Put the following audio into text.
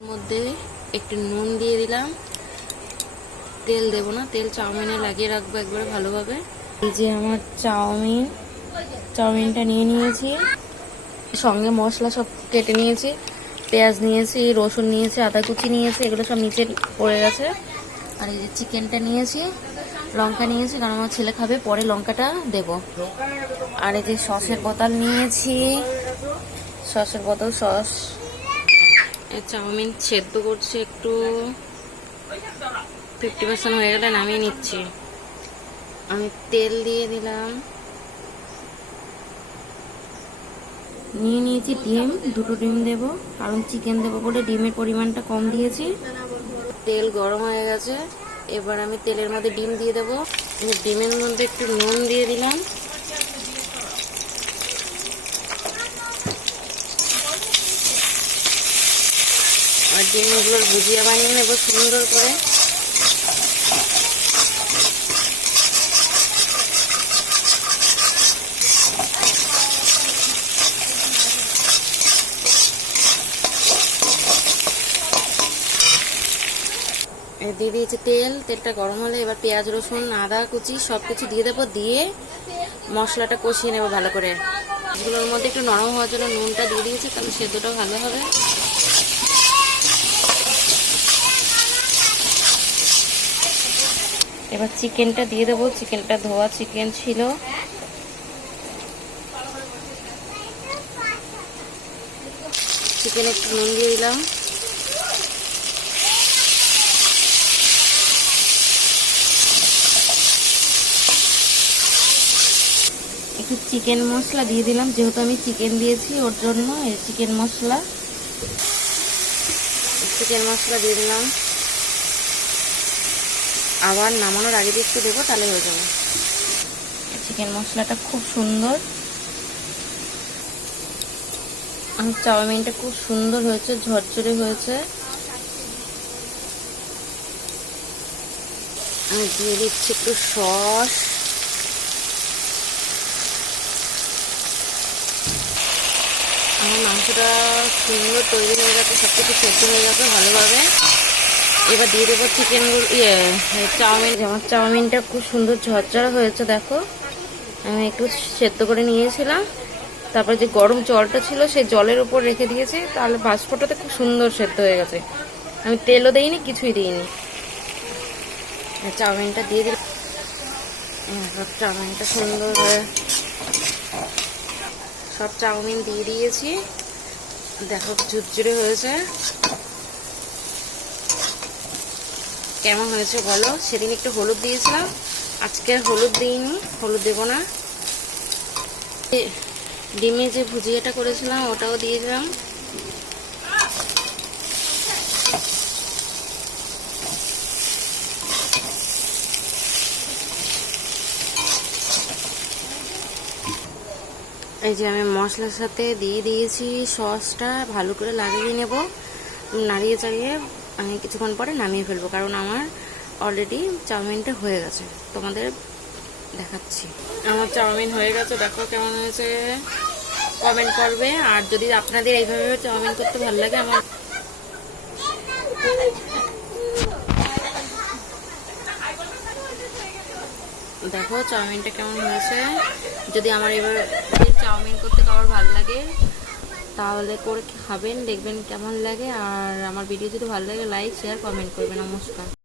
মধ্যে একটু নুন দিয়ে দিলাম, তেল দেব না, তেল চাউমিনে লাগিয়ে রাখবো একবারে ভালোভাবে। এই যে আমার চাউমিনটা নিয়ে নিয়েছি, সঙ্গে মশলা সব কেটে নিয়েছি, পেঁয়াজ নিয়েছি, রসুন নিয়েছি, আদা কুচি নিয়েছি, এগুলো সব নিচে পড়ে গেছে। আর এই যে চিকেনটা নিয়েছি, লঙ্কা নিয়েছি কারণ আমার ছেলে খাবে, পরে লঙ্কাটা দেব। আর এই যে সসের বোতল নিয়েছি, সসের বোতল, সস। চাউমিন সেদ্ধ করছি, একটু 50% হয়ে গেলে নামিয়ে নিচ্ছি। আমি তেল দিয়ে দিলাম, নিয়ে নিয়েছি ডিম, 2টো ডিম দেব কারণ চিকেন দেবো বলে ডিমের পরিমাণটা কম দিয়েছি। তেল গরম হয়ে গেছে, এবার আমি তেলের মধ্যে ডিম দিয়ে দেবো। ডিমের মধ্যে একটু নুন দিয়ে দিলাম, আর ডিমগুলোর ভুজিয়া বানিয়ে নেবো সুন্দর করে। দিয়ে দিয়েছি তেলটা গরম হলে এবার পেঁয়াজ, রসুন, আদা কুচি সব কিছু দিয়ে দেবো, দিয়ে মশলাটা কষিয়ে নেবো ভালো করে। এগুলোর মধ্যে একটু নরম হওয়ার জন্য নুনটা দিয়ে দিয়েছি, তাহলে সেদ্ধটা ভালো হবে। এবার চিকেনটা দিয়ে দেবো, চিকেনটা ধোয়া চিকেন ছিল। চিকেনে একটু নুন দিয়ে দিলাম, একটু চিকেন মশলা দিয়ে দিলাম, যেহেতু আমি চিকেন দিয়েছি ওর জন্য এই চিকেন মশলা দিয়ে দিলাম। আবার নামানোর আগে দিয়ে একটু দেবো, তাহলে হয়ে যাবে। চিকেন মশলাটা খুব সুন্দর, আর চাউমিনটা খুব সুন্দর হয়েছে, ঝরঝরে হয়েছে। আমি দিয়ে দিচ্ছি একটু সস, আমার মাংসটা সুন্দর তৈরি হয়ে গেছে, সব কিছু সেদ্ধ হয়ে গেছে ভালোভাবে। এবার দিয়ে দেবো চাউমিন। আমার চাউমিনটা খুব সুন্দর ঝরঝরা হয়েছে, দেখো আমি একটু সেদ্ধ করে নিয়েছিলাম, তারপরে যে গরম জলটা ছিল সেই জলের উপর রেখে দিয়েছি, তাহলে ভাস্পটাতে খুব সুন্দর সেদ্ধ হয়ে গেছে। আমি তেলও দিইনি, কিছুই দিইনি। চাউমিনটা দিয়ে দিলাম, চাউমিনটা সুন্দর হয়ে সব চাউমিন দিয়ে দিয়েছি, দেখো ঝুরঝুরে হয়েছে। কেমন হয়েছে বলো? সেদিন একটু হলুদ দিয়েছিলাম, আজকে হলুদ দিইনি, হলুদ দেবো না। ডিমে যে ভুজিয়াটা করেছিলাম ওটাও দিয়ে দিলাম। এই যে আমি মশলার সাথে দিয়ে দিয়েছি সসটা, ভালো করে লাগিয়ে নেব, নাড়িয়ে চাড়িয়ে আমি কিছুক্ষণ পরে নামিয়ে ফেলবো, কারণ আমার অলরেডি চাউমিনটা হয়ে গেছে। তোমাদের দেখাচ্ছি, আমার চাউমিন হয়ে গেছে, দেখো কেমন হয়েছে, কমেন্ট করবে। আর যদি আপনাদের এইভাবে চাউমিন করতে ভালো লাগে, আমার দেখো চাউমিনটা কেমন হয়েছে। যদি আমার এইভাবে চাউমিন করতে কারোর ভালো লাগে তাহলে করে খাবেন, দেখবেন কেমন লাগে। আর আমার ভিডিও যদি ভালো লাগে লাইক, শেয়ার, কমেন্ট করবেন। নমস্কার।